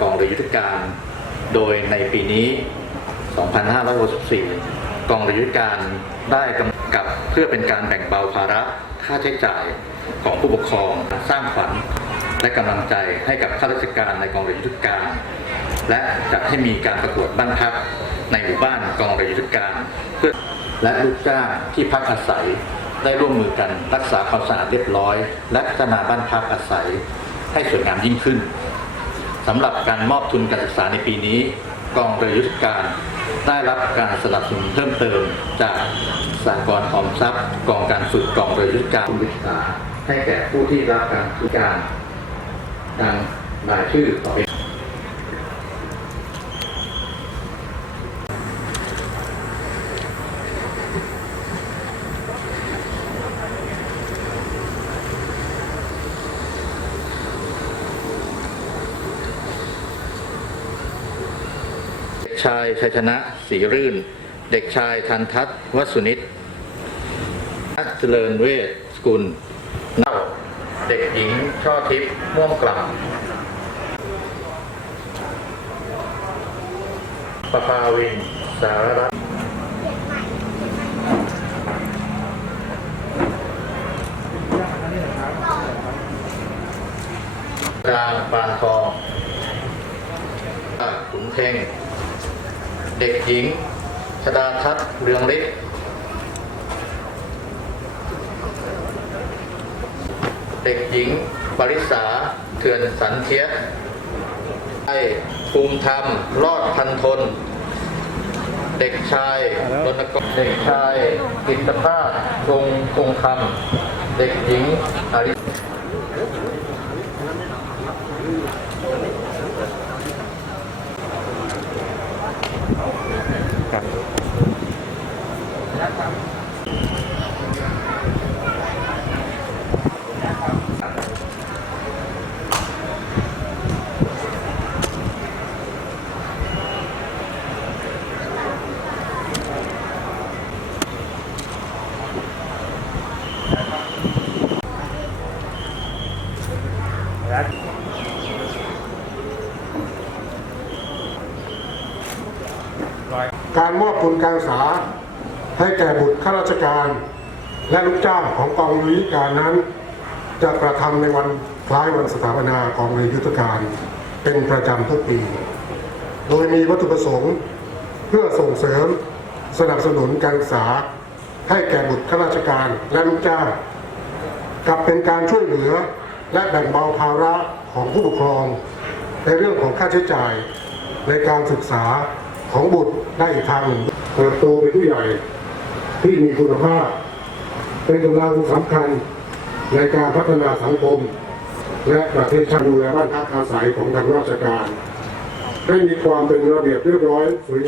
กองเรียนุการ โดยในปีนี้ 2564 กองเรือยุทธการได้กำกับเพื่อเป็นการแบ่งเบาภาระค่าใช้จ่ายของผู้ปกครองสร้างขวัญและกำลังใจให้กับข้าราชการในกองเรือยุทธการ และจัดให้มีการประกวดบ้านพักในหมู่บ้านกองเรือยุทธการ เพื่อและลูกจ้างที่พักอาศัยได้ร่วมมือกันรักษาความสะอาดเรียบร้อย และพัฒนาบ้านพักอาศัยให้สวยงามยิ่งขึ้น สำหรับการมอบทุนการศึกษาในปีนี้ กองเรือยุทธการได้รับการสนับสนุนเพิ่มเติมจากสากลออมทรัพย์ กองการฝึกกองเรือยุทธการทุนการศึกษาให้แก่ผู้ที่รับการทุนการดังรายชื่อต่อไป ชายชัยชนะศรีรื่น เด็กชายทันทัศน์วสุนิตเจริญเวชสกุลเน่าเด็กหญิงช่อทิพย์ม่วงกล่ำประภาวิน สารรัตน์ดางปานทองขุนเพ่ง เด็กหญิงชดาทัศน์เรืองฤทธิ์เด็กหญิงปริษาเถื่อนสันเทียไอภูมิธรรมรอดพันทน เด็กชายรณกรเด็กชายกิตภาพคงคงคำเด็กหญิงอา ริการมอบทุนการศึกษาให้แก่บุตรข้าราชการ และลูกจ้างของกองรือยุทธการนั้น จะกระทำในวันคล้ายวันสถาปนากองเรือยุทธการเป็นประจำทุกปี โดยมีวัตถุประสงค์เพื่อส่งเสริมสนับสนุนการศึกษาให้แก่บุตรข้าราชการและลูกจ้างกับเป็นการช่วยเหลือ และแบ่งเบาภาระของผู้ปกครอง ในเรื่องของค่าใช้จ่าย ในการศึกษาของบุตรได้อีกทางหนึ่งเติบโตเป็นผู้ใหญ่ที่มีคุณภาพ เป็นกำลังสำคัญในการพัฒนาสังคม และประเทศชาติดูแลบ้านพักอาศัยของทางราชการ ให้มีความเป็นระเบียบเรียบร้อยสวยงาม